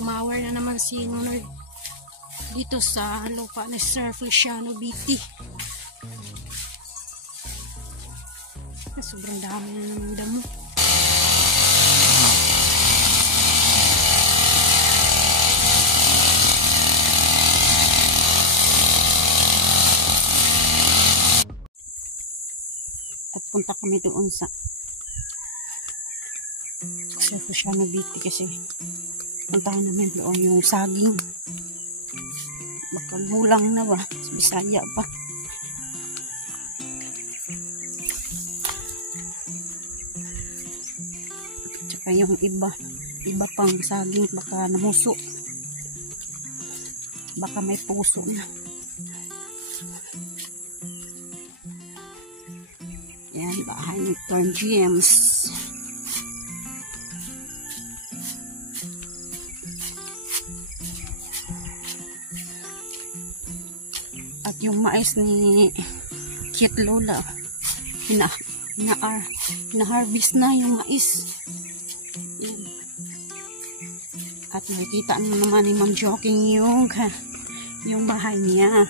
Umawer na naman si Nonor dito sa lupa ni Sir Feliciano BT. Sobrang dami na naman damo. At punta kami doon sa Sir Feliciano BT kasi puntahan namin doon yung saging. Baka gulang na ba? Bisaya pa. Tsaka yung iba pang saging baka namuso. Baka may puso na. Yan, bahay ni Torn James. At yung mais ni Kit Lola, na-harvest na yung mais. Yan. At nakikita naman ni Ma'am Joking yung bahay niya.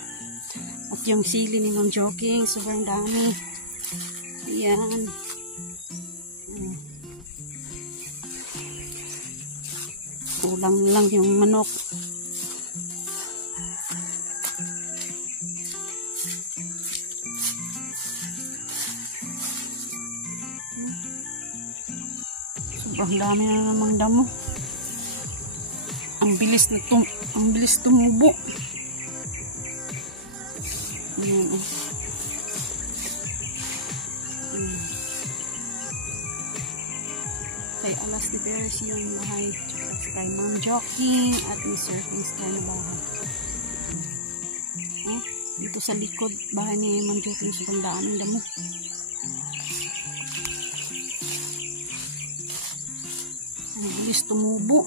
At yung sili ni Ma'am Joking, sobrang dami. Yan. Kulang lang yung manok. Sobrang dami na namang damo. Ang bilis tumubo. Yan. Kay Alas de Perez yung bahay. Kay Ma'am Joking at ni Sir Kingstar na bahay. Dito sa likod, bahay ni Ma'am Joking sa tandaan ng damo. Ang bilis tumubo.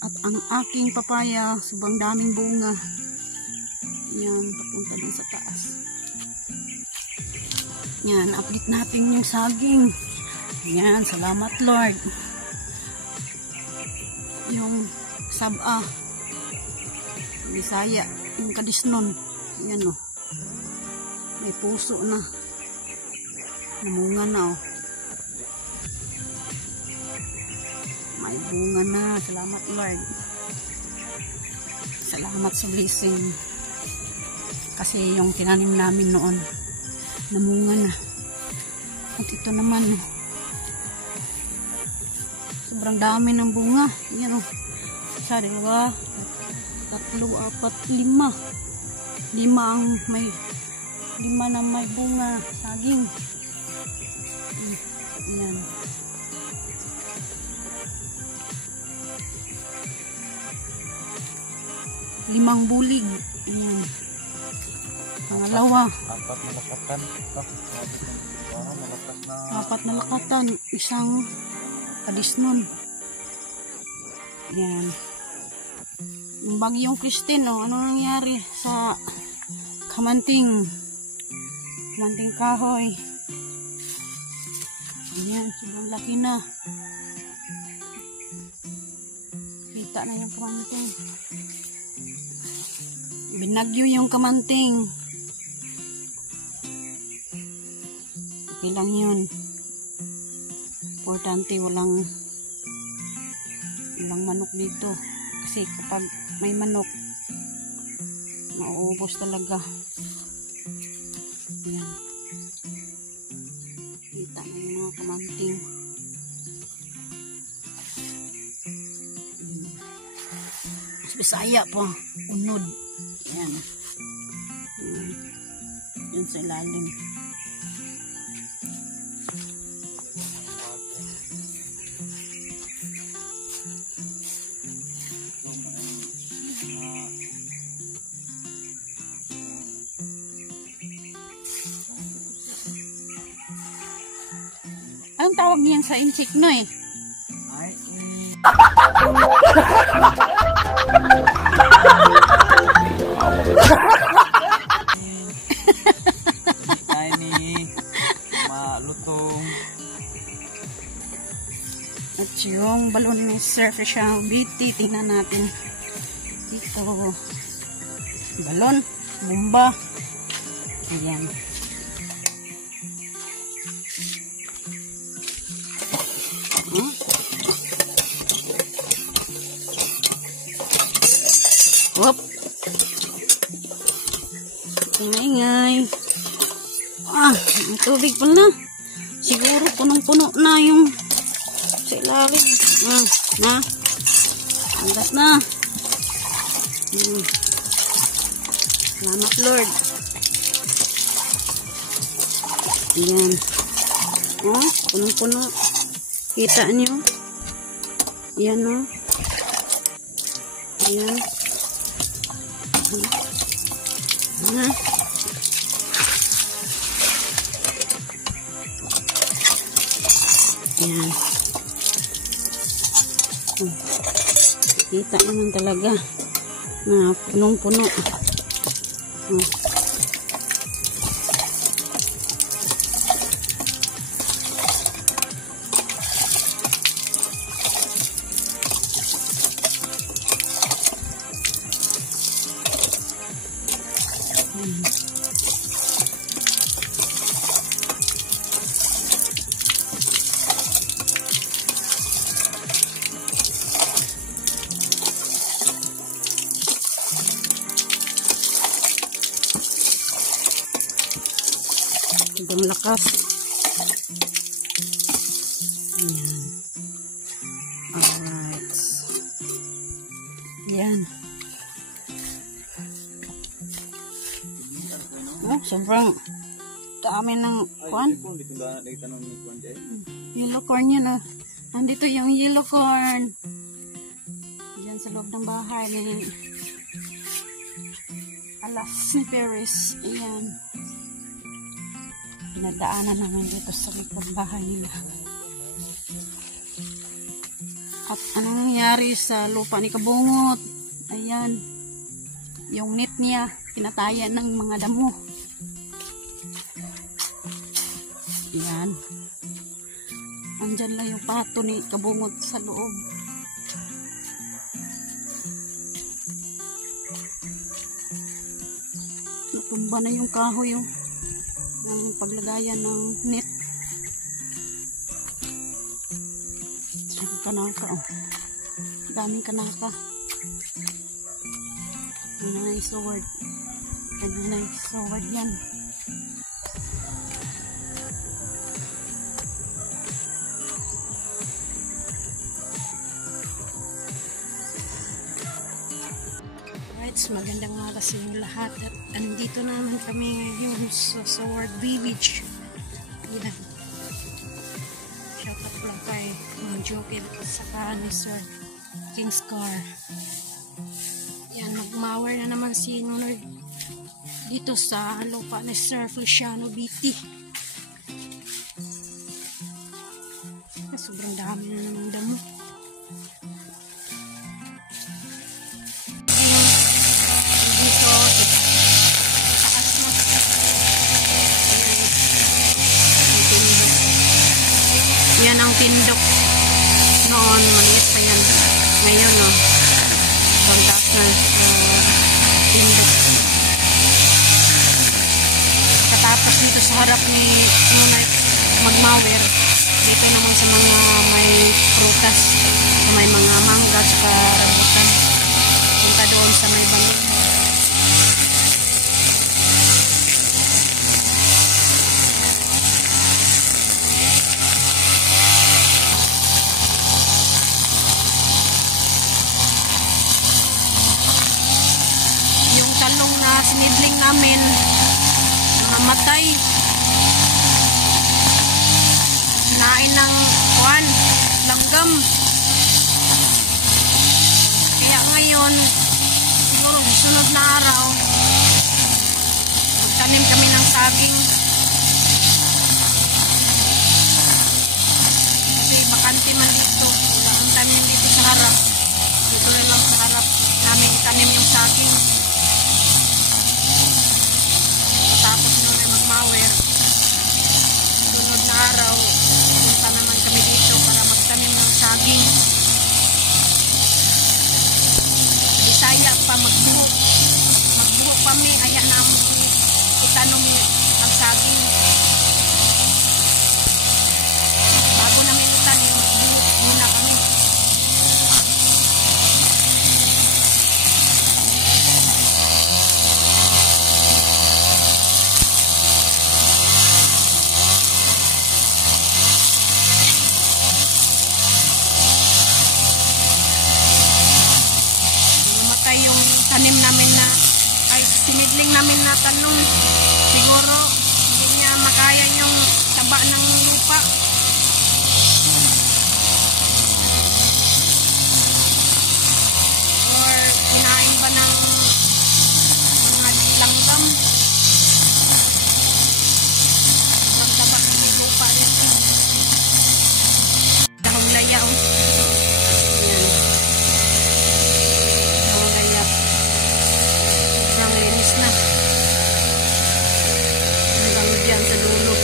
At ang aking papaya, sobrang daming bunga. Yan, papunta dun sa taas. Yan, update natin yung saging. Yan, salamat Lord. Yung saba, Bisaya, yung kadisnon. Yan o. May puso na. Namunga na o. May bunga na. Salamat Lord. Salamat sa blessing. Kasi yung tinanim namin noon, namunga na. At ito naman, sobrang dami ng bunga. Yan o. Isa, dalawa, tatlo, apat, lima. Lima na may bunga. Saging. Yan. Limang bulig. Ayan. Pangalawa. Apat na lakatan. Isang kadisnon. Ayan. Yung bagyong Christine, ano nangyari sa kamanting kahoy. Ayan. Sobrang laki na. Kita na yung kamanting. Binagyo yung kamanting. Okay lang yun. Importante walang manok dito. Kasi kapag may manok, mauubos talaga. Yan. Kita na yung mga kamanting. Mas Bisaya po. Unod. Yan. Yun sa ilalim. Anong tawag niyan sa insik no eh? yung balon ni Sir Feliciano Beauty. Tingnan natin. Dito. Balon. Bomba. Ayan. Whoop. Ingay. Ang tubig pala. Siguro punong-puno na yung sa ilalim. Na. Angas na. Salamat Lord. Ayan. Punong-puno. Kita nyo? Ayan o. Ayan. Ayan. Kita naman talaga na punong-puno. Ang lakas. Ayan. Alright. Ayan. Sobrang dami ng kuwan. Yellow corn yan ah. Nandito yung yellow corn. Diyan sa loob ng bahay ni Alas ni Paris. Ayan. Pinadaanan naman dito sa likod bahay nila. At anong nangyari sa lupa ni Kabungot? Ayan. Yung net niya, pinatayan ng mga damo. Ayan. Andyan lang yung pato ni Kabungot sa loob. Natumba na yung kahoy yung ng paglagayan ng net. Daming kanaka oh. Daming kanaka. Nice sword. Nice sword yan. Magandang araw sa inyo lahat at andito naman kami ngayon sa Sword Beach. Yan. Shout out lang kay Ma'am Jokel at saka ni Sir King's Car. Yan, magmower na naman si Nord dito sa lupa ni Sir Feliciano Beauty. Sobrang dami na naman damo. Yan ang tindok noon, maliit pa yan. Ngayon no, bantas na tindok. Katapos dito sa harap ni Nunay magmower, dito naman sa mga may prutas, sa may mga mangga at rambutan. Punta doon sa may bangin. Sinidling namin namatay, nain ng kuwan, langgam. Kaya ngayon siguro sunod na araw magtanim kami ng saging kasi bakante man dito, wala ang tanim dito sa harap. Dito na lang sa harap namin itanim yung saging. Tapos nung ay magmower, sunod na araw punta naman kami dito para magtanim ng saging. talong. Siguro hindi niya makaya yung taba ng lupa. Or kinain ba ng mga langgam? Magtaba ng lupa nito. Dahong layaw. Yan. Dahong layaw. Sobrang linis na. Hanggang dyan sa dulo.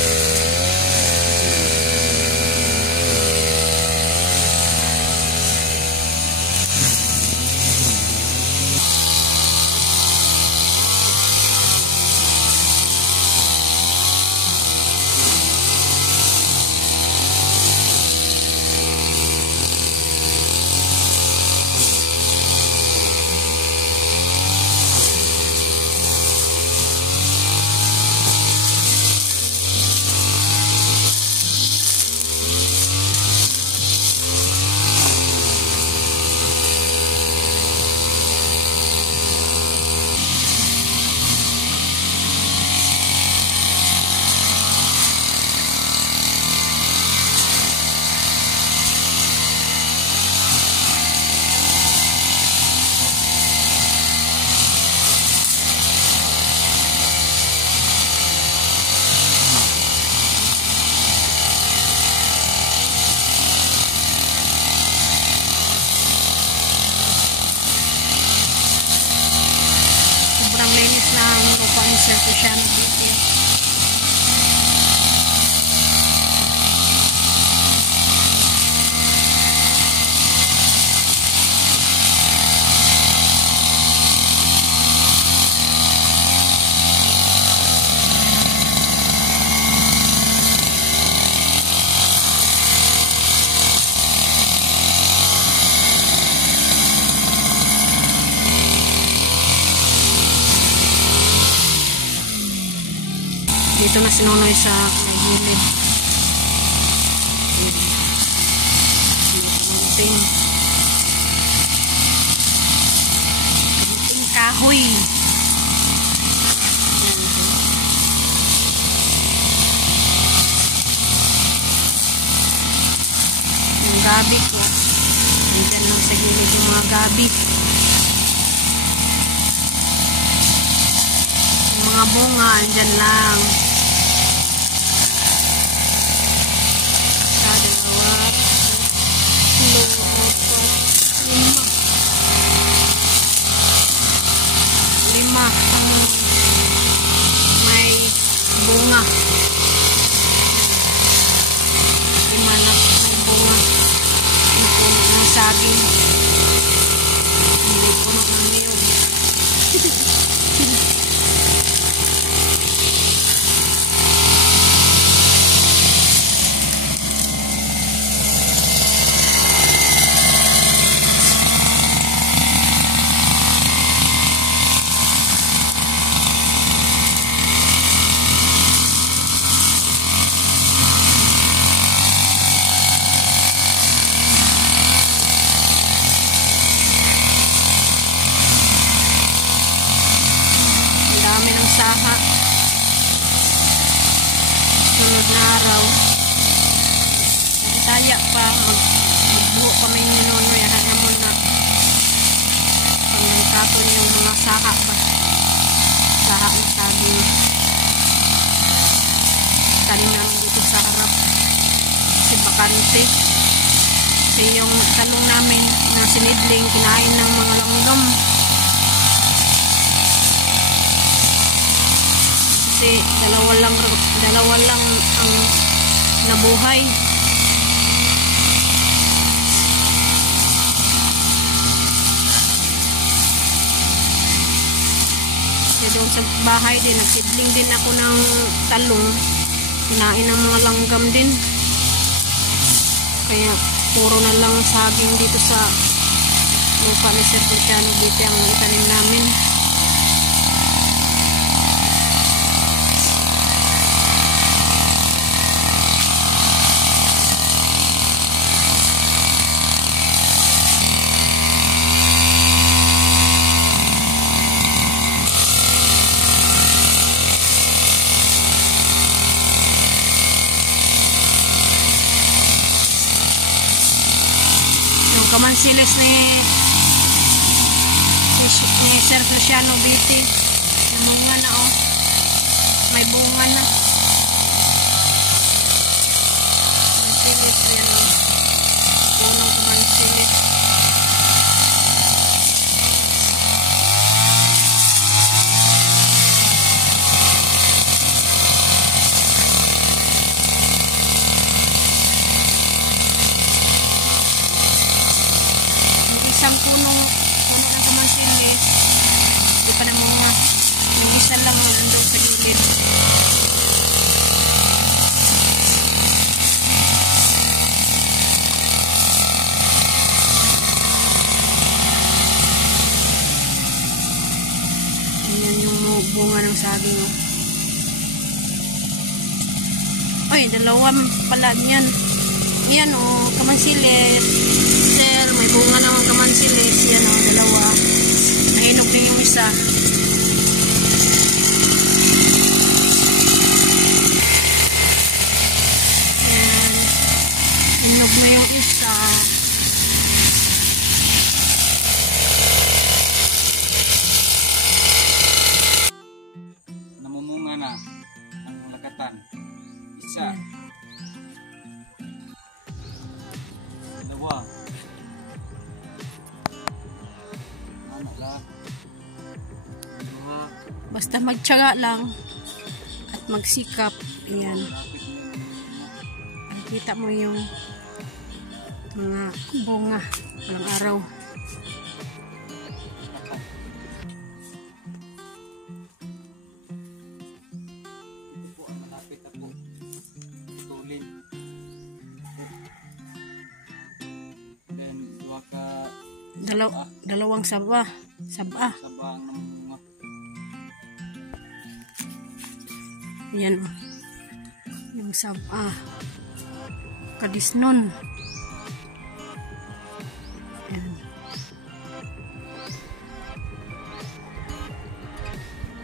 Sobrang linis ng lupa ni Sir Cristiano dito. Dito na sinunoy sa gilid. Kunting kahoy. Yung gabi ko. Diyan lang sa gilid yung mga gabi. Yung mga bunga, andyan lang. Lima may bunga. Lima na may bunga. Puno ng saging. Hindi puno ng niyog. Saha sunod na araw taya pa magbuo kami ni Nonoy yahan mo na pangkaton yung mga saha pa saha na saging tanim namin dito sa harap kasi bakante kasi yung talong namin na sinidling kinain ng mga langgam. Kasi dalawa lang ang nabuhay. Kasi doon sa bahay din, nagsidling din ako ng talong. Kinain ng mga langgam din. Kaya puro na lang saging dito sa lupa ni Sir Cristiano dito ang itanim namin. kamansiles ni Sir Feliciano Biti. May bunga na oh. May bunga na. Kamansiles yan oh. Punong kamansiles. Isang puno ng kamansilis, hindi pa namunga. Yung isa lang ang nandun sa gilid. Ayan yung bunga ng saging. Ay, dalawang pala niyan. Yan o, kamansilis. Sir, may bunga naman kamansilis. Yan o, dalawa. Nahinog din yung isa. Yan. Hinog na yung isa. Namumunga na ang lakatan. Isa. Dalawa. Anak lang. Dalawa. Basta magtyaga lang at magsikap. Ayan. Nakita mo yung mga bunga ng araw. Ito po ang malapit na po. Tulin. Then, dua ka Dalawang saba. Saba. sabang ng mga Ayan o. Yung saba. Kadisnon. Ayan.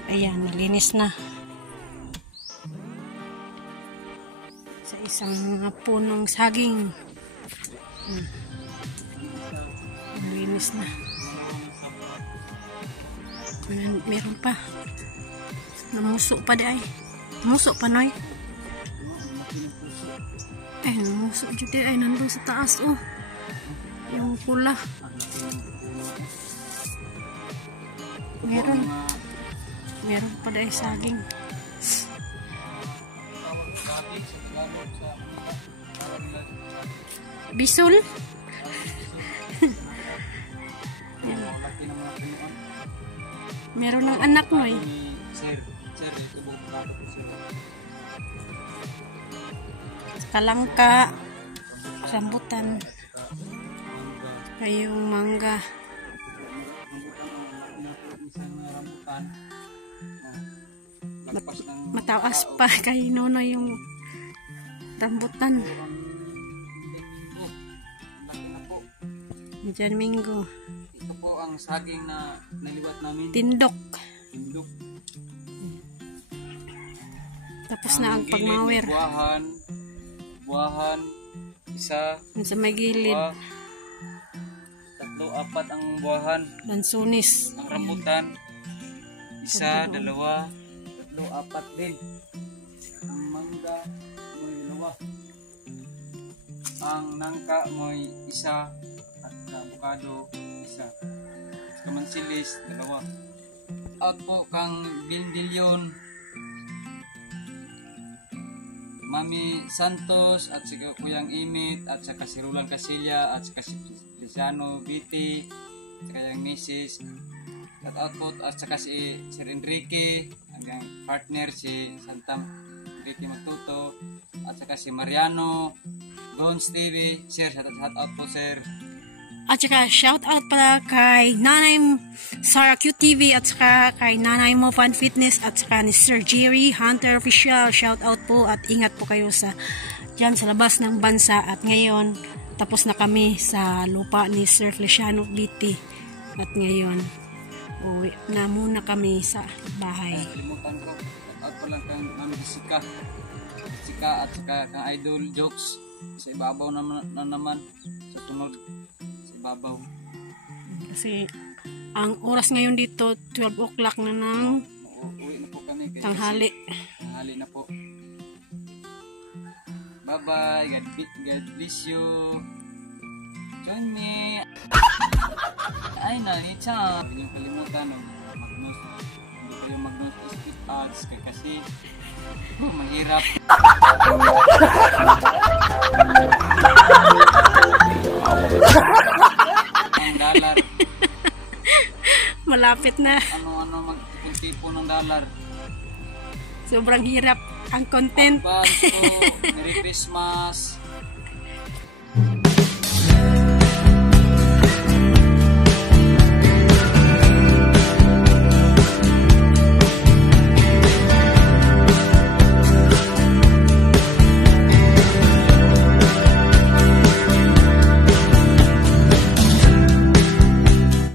Ayan, nalinis na. Sa isang punong saging. Nalinis na. Meron pa. Namuso pa di ay. Namuso pa noy. Ay, namuso dyan di ay. Nandun sa taas oh. Yung pula. Meron. Meron pa di ay saging. Bisul. Meron ng anak mo eh. Sir, ito po prato po sir. Kalangka, rambutan, kayong mangga. Isang rambutan. Lagpas ng Mataas pa kay Nono yung rambutan. laki na po. Diyan Minggo. Ito po ang saging na naliwat namin. Tindok. Tindok. Tapos na ang pagmawer. Buwahan, isa, Sa may gilid. dua, tatlo, apat ang buwahan. Lansunis. Ang rambutan, isa, dalawa, tatlo, apat din. Ang mangga, may dalawa. Ang nangka, may isa. At avocado, isa. Kamansilis, dalawa. Out po kang Bindilyon, Mami Santos, at si Kuyang Imit, at saka si Roland Casilya, at saka si Feliciano Biti, at saka yung Mrs. At output, at saka si Sir Enrique, ang partner si Santam Enrique Matuto, at saka si Mariano Gons TV. Sir, shout out po sir. At saka shout out pa kay Nanay Sara QTV at saka kay Nanay Mo Fun Fitness at saka ni Sir Jerry Hunter Official. Shout out po at ingat po kayo sa dyan sa labas ng bansa. At ngayon tapos na kami sa lupa ni Sir Feliciano Biti. At ngayon uwi na muna kami sa bahay. Limutan ko. Shout out pa lang kang Ma'am Jessica at saka kang Idol Jokes. Sa ibabaw naman sa tunog. Sa ibabaw. Kasi ang oras ngayon dito 12 o'clock na ng Uwi na po kami. tanghali. Tanghali na po. Bye-bye. God bless you. Join me. Ay, Nani-chan. Huwag niyong kalimutan. Hindi kayo mag-notice ads kasi mahirap. Ang dollar. Malapit na. Ano magtipon-tipon ng dollar. Sobrang hirap ang content. Advance po. Merry Christmas.